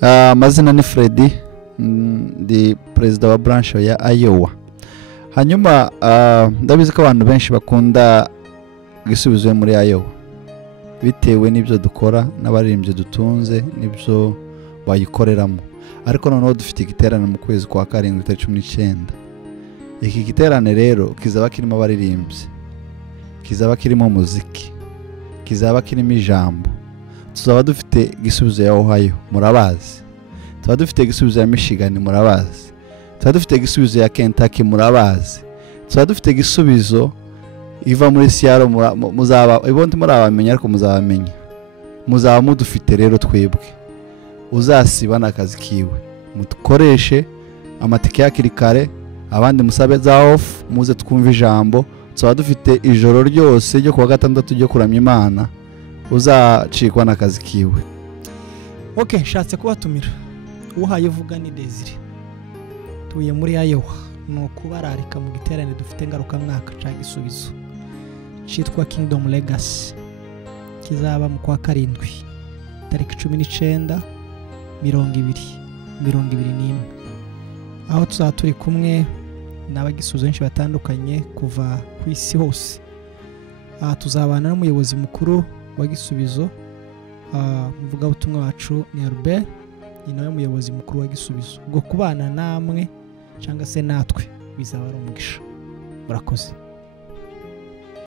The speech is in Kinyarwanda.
Amazina ni Freddy, ndi perezida wa branch ya Iowa. Hanyuma ndabizi ko abantu benshi bakunda Gisubizo muri Iowa bitewe n'ibyo dukora n'abaririmbyi dutunze n'ibyo bayikoreramo. Ariko noneho dufite igiterane mu kwezi kwa karindwi tariki 19. Iki giterane rero kizaba kirimo abaririmbyi, kizaba kirimo muziki, kizaba kirimo ijambo. Tuzaba dufite Gisubizo ya Ohio, murabazi. Tuzaba dufite Gisubizo ya Michigan, murabazi. Tuzaba dufite Gisubizo ya Kentucky, murabazi. Tuzaba dufite Gisubizo iva muri Seattle, muzaba ibonte murabamenya ariko muzabamenya. Muzaba mudufite rero twebwe. Uzasiba n'akazi kiwe. Mutukoreshe amatike yakiri kare, abandi musabe za off, muze twumva ijambo. Tuzaba dufite ijoro ryose ryo kuwa gatandatu ryo kuramya Imana. Uzacikwa n'akazi kiwe. Okay, shatse kubatumira. Uhaye uvuga ni Desire. Tuye muri Iowa. No kubararika mu giterane dufite ngaruka mwaka ca Gisubizo. Cyitwa Kingdom Legacy. Kizaba mu kwa karindwi. Tariki 19, 2021. Aho tuzaba turi kumwe n'abagisubizo benshi batandukanye kuva ku isi hose. Tuzabana n'umuyobozi mukuru wa Gisubizo, muvuga ubutumwa wacu ni Albert, ni nawe muyobozi mukuru wa Gisubizo. Ubwo kubana namwe cyangwa se natwe bizaba ari umugisha. Murakoze.